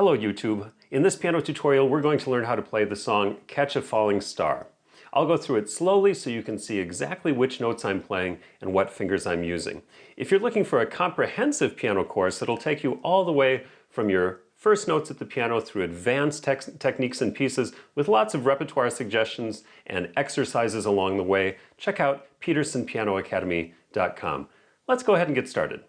Hello YouTube. In this piano tutorial we're going to learn how to play the song Catch a Falling Star. I'll go through it slowly so you can see exactly which notes I'm playing and what fingers I'm using. If you're looking for a comprehensive piano course, it'll take you all the way from your first notes at the piano through advanced techniques and pieces with lots of repertoire suggestions and exercises along the way. Check out petersonpianoacademy.com. Let's go ahead and get started.